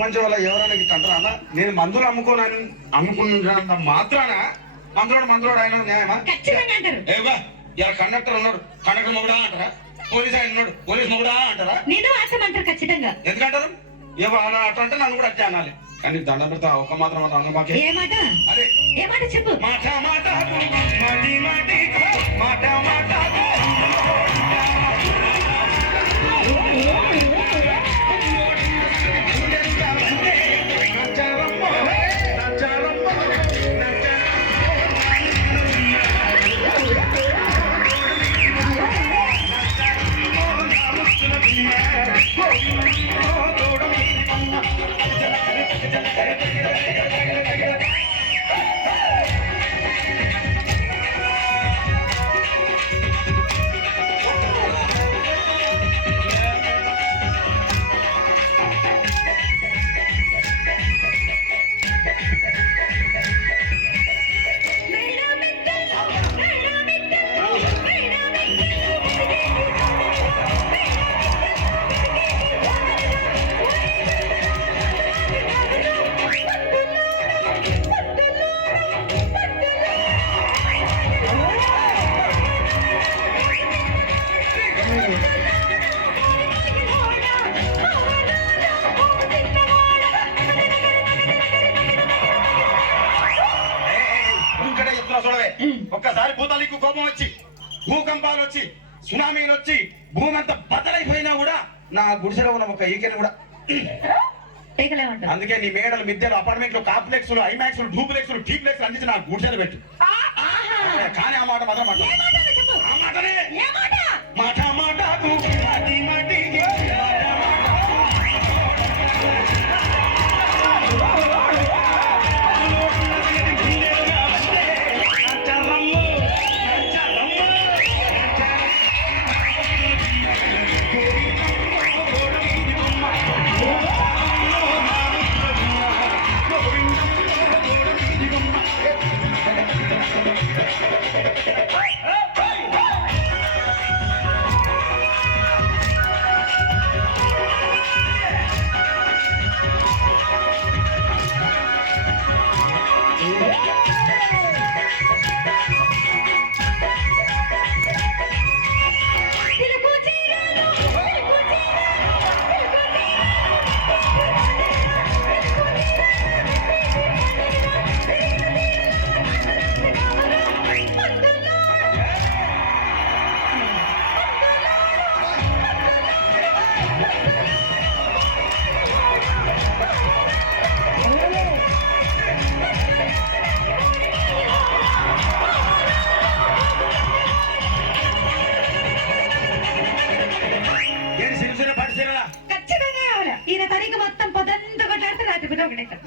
ప్రపంచం వల్ల ఎవరైనా ఇట్లా అంటారా? అన్న నేను మందులు అమ్ముకోనని అమ్ముకున్నంత మాత్రాన మందులోడు మందులోడు ఆయన న్యాయమా? ఏవా ఇలా కండక్టర్ ఉన్నాడు కండక్టర్ మొగుడా అంటారా? పోలీస్ ఆయన ఉన్నాడు. పోలీస్ మొగుడా అంటారా? ఖచ్చితంగా. ఎందుకంటారు? ఏవో అలా అట్లా అంటే నన్ను కూడా అట్లా అనాలి. కానీ దండం పెడతా ఒక మాత్రం అన్న మాకే. మాట? అదే. మాట చెప్పు. మాట మాటి భూతాలకు కోపం వచ్చి భూకంపాలు వచ్చి సునామీలు వచ్చి భూమి అంతా బద్దలైపోయినా కూడా నా గుడిసెలో ఉన్న ఒక ఈకెని కూడా అందుకే నీ మేడలు మిద్దెలు అపార్ట్మెంట్లు కాంప్లెక్స్ ఐమాక్స్ డూప్లెక్స్ టీప్లెక్స్ అందించి నా గుడిసెలు పెట్టు. కానీ ఆ మాట మాత్రం ఆ మాటనే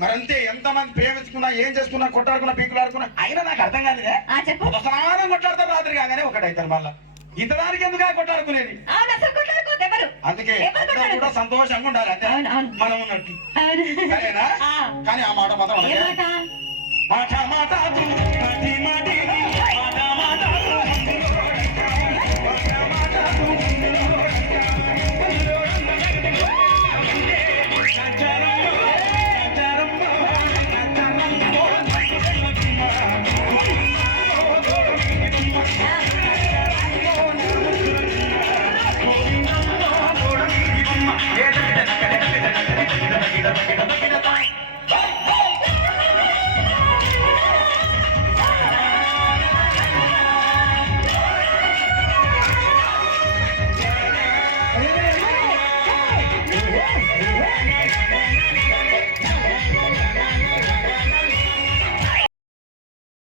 మరంతే ఎంత మంది ప్రేమించుకున్నా ఏం చేసుకున్నా కొట్టాడుకున్నా పీకులు ఆడుకున్నా అయినా నాకు అర్థం కాలేదే? స్నానం కొట్లాడతారు రాత్రి కాగానే ఒకటైతారు మళ్ళా. ఇంతదానికి ఎందుకు ఎవరు? అందుకే కూడా? సంతోషంగా ఉండాలి అంతే. మనం ఉన్నట్టు. సరేనా. కానీ ఆ మాట మాత్రం మాటి మాటి